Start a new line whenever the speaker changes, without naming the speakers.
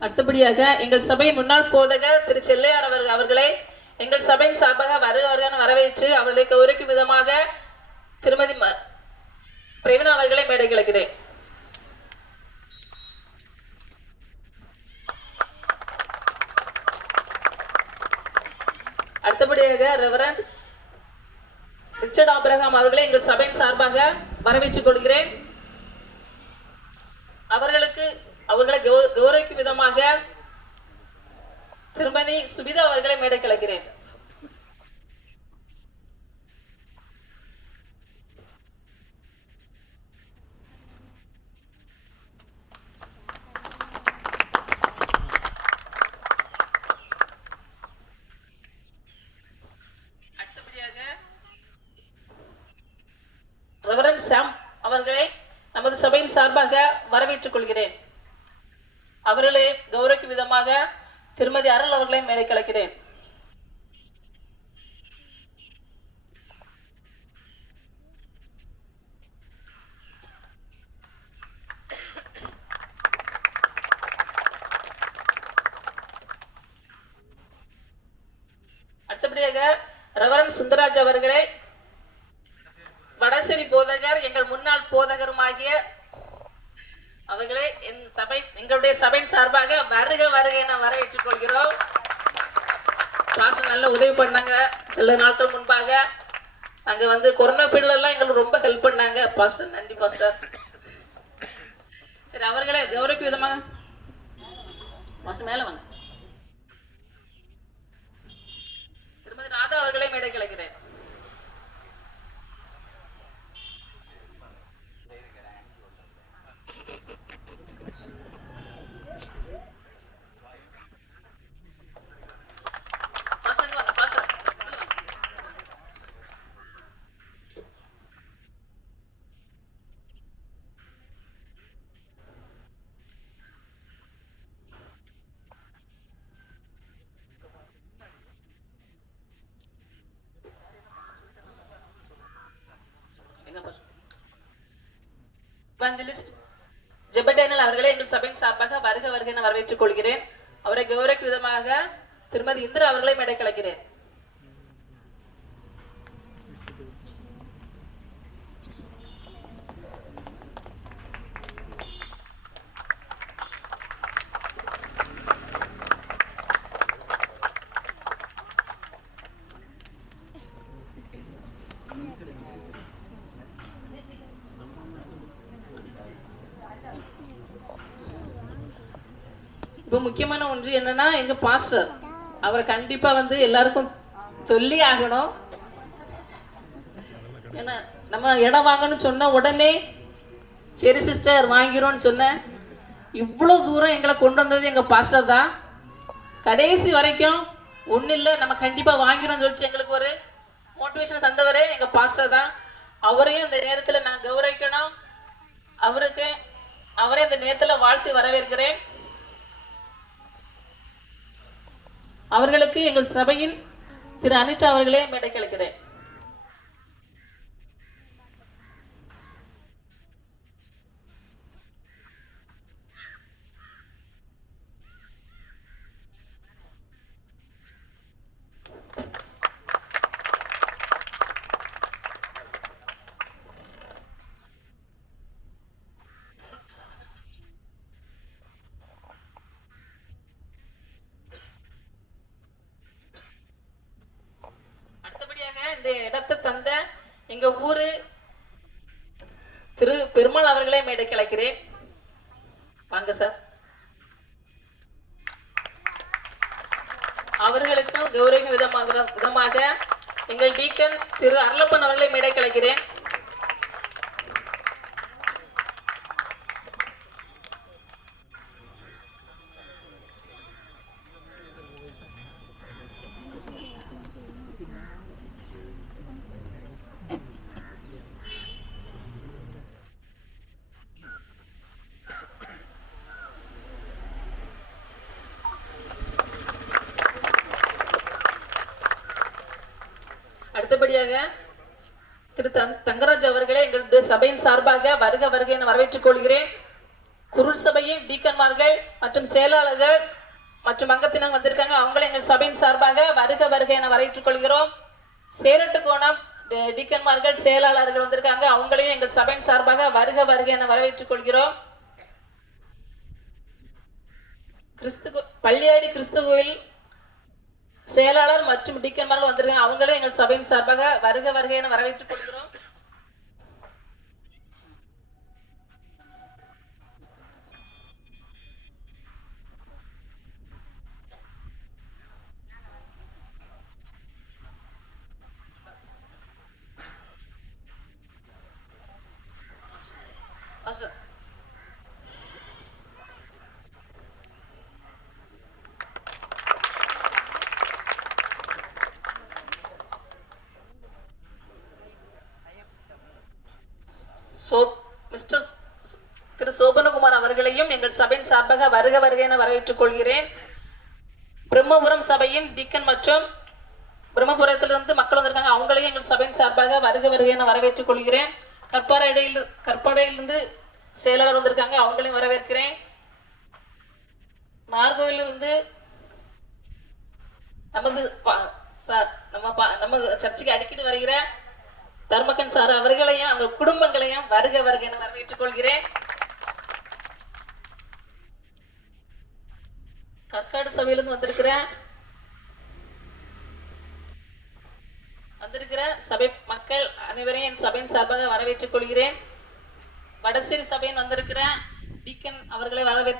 அடுத்தபடியாக எங்கள் சபையின் முன்னாள் போதகர் திரு செல்லையார் அவர்கள் அவர்களை எங்கள் சபையின் சார்பாக வருக வரவேற்று அவர்களை கௌரவிக்கும் விதமாக திருமதி ம- பிரவீனா அவர்களை மேடை கிழக்கிறேன் அடுத்தபடியாக ரெவரண்ட் ரிச்சர்ட் ஆபிரகாம் அவர்களை எங்கள் சபையின் சார்பாக வரவேற்றுக் கொள்கிறேன். அவர்களுக்கு அவர்களை கௌ- கௌரவிக்கும் விதமாக திருமதி சுபிதா அவர்களை மேடை கலைக்கிறேன் அடுத்தபடியாக சாம் அவர்களை நமது சபையின் சார்பாக வரவேற்றுக் கொள்கிறேன். அவர்களை கௌரவிக்கும் விதமாக திருமதி அருள் அவர்களை மேலே கலைக்கிறேன். அடுத்தபடியாக ரெவரண்ட் சுந்தராஜ் அவர்களை வடசேரி போதகர் எங்கள் முன்னாள் போதகருமாகிய அவர்களை என் சபை எங்களுடைய சபையின் சார்பாக வருக வருக என வரவேற்றுக் கொள்கிறோம். பாஸ்டர் நல்ல உதவி பண்ணாங்க. சில நாட்கள் முன்பாக அங்க வந்து கொரோனா பீரியட்ல எல்லாம் எங்களுக்கு ரொம்ப ஹெல்ப் பண்ணாங்க. பாஸ்டர் நன்றி பாஸ்டர் சரி அவர்களை கௌரவிக்கு விதமாக பாஸ்டர் மேல வாங்க. திருமதி ராதா அவர்களை மேடை கிழக்கிறேன் பாஸ்டர் வாங்க பாஸ்டர் உள்ள வாங்க. எங்க பாரு. Evangelist ஜெபடேனல் அவர்களை எங்கள் சபையின் சார்பாக வருக வருக என வரவேற்றுக் கொள்கிறேன். அவரை கௌரவிக்கும் விதமாக திருமதி இந்திரா அவர்களை மேடை கலைக்கிறேன் இப்போ முக்கியமான ஒன்று என்னன்னா எங்க பாஸ்டர் அவரை கண்டிப்பா வந்து எல்லாருக்கும் சொல்லி ஆகணும். ஏன்னா நம்ம இடம் வாங்கணும்னு சொன்ன உடனே சரி சிஸ்டர் வாங்கிறோம்னு சொன்னேன் இவ்வளோ தூரம் எங்களை கொண்டு வந்தது எங்க பாஸ்டர் தான். கடைசி வரைக்கும் ஒன்றும் இல்லை நம்ம கண்டிப்பாக வாங்கிறோம்னு சொல்லிட்டு எங்களுக்கு ஒரு மோட்டிவேஷன் தந்தவரே எங்கள் பாஸ்டர் தான். அவரையும் இந்த நேரத்தில் நான் கௌரவிக்கணும். அவருக்கு அவரே இந்த நேரத்தில் வாழ்த்து வரவேற்கிறேன். அவர்களுக்கு எங்கள் சபையின் திரு அனிதா அவர்களே மேடை கழிக்கிறேன் அடுத்தபடியாக இந்த இடத்தை தந்த எங்க ஊரு திரு பெருமாள் அவர்களே மேடை அழைக்கிறேன் வாங்க சார். அவர்களுக்கும் கௌரவிக்கும் விதமாக விதமாக எங்கள் டீக்கன் திரு அருளப்பன் அவர்களை மேடை அழைக்கிறேன் அடுத்தபடியாக திரு தங்கராஜ் அவர்களே எங்களுடைய சபையின் சார்பாக வருக வருக என வரவேற்றுக் கொள்கிறேன். குருள் சபையின் டீக்கன்மார்கள் மற்றும் செயலாளர்கள் மற்றும் அங்கத்தினர் வந்திருக்காங்க. அவங்களும் எங்கள் சபையின் சார்பாக வருக வருக என வரவேற்றுக் கொள்கிறோம். சேரட்டு கோணம் டீக்கன்மார்கள் செயலாளர்கள் வந்திருக்காங்க. அவங்களையும் எங்கள் சபையின் சார்பாக வருக வருக என வரவேற்றுக் கொள்கிறோம். கிறிஸ்து பள்ளியாடி கிறிஸ்து செயலாளர் மற்றும் டிக்கன்மார்கள் வந்திருக்காங்க. அவங்களே எங்கள் சபையின் சார்பாக வருக வருக என வரவேற்றுக் கொள்கிறோம். சோ மிஸ்டர் திரு சோபனகுமார் அவர்களையும் எங்கள் சபையின் சார்பாக வருக வருக என வரவேற்றுக் கொள்கிறேன். பிரம்மபுரம் சபையின் டீக்கன் மற்றும் பிரம்மபுரத்திலிருந்து மக்கள் வந்திருக்காங்க. அவங்களையும் எங்கள் சபையின் சார்பாக வருக வருக என வரவேற்றுக் கொள்கிறேன். கற்பாறையில் கற்பாறையிலிருந்து செயலாளர் வந்திருக்காங்க. அவங்களையும் வரவேற்கிறேன். நார்கோவிலிருந்து நமது நம்ம பா- நம்ம சர்ச்சுக்கு அடிக்கடி வருகிற தர்மகன் சார் அவர்களையும் அவங்க குடும்பங்களையும் வருக வருக என வரவேற்றுக் கொள்கிறேன். கற்காடு சபையிலிருந்து வந்திருக்கிற வந்திருக்கிற சபை மக்கள் அனைவரையும் என் சபையின் சார்பாக வரவேற்றுக் கொள்கிறேன். வடசேரி சபையின் வந்திருக்கிற டீக்கன் அவர்களை வரவேற்று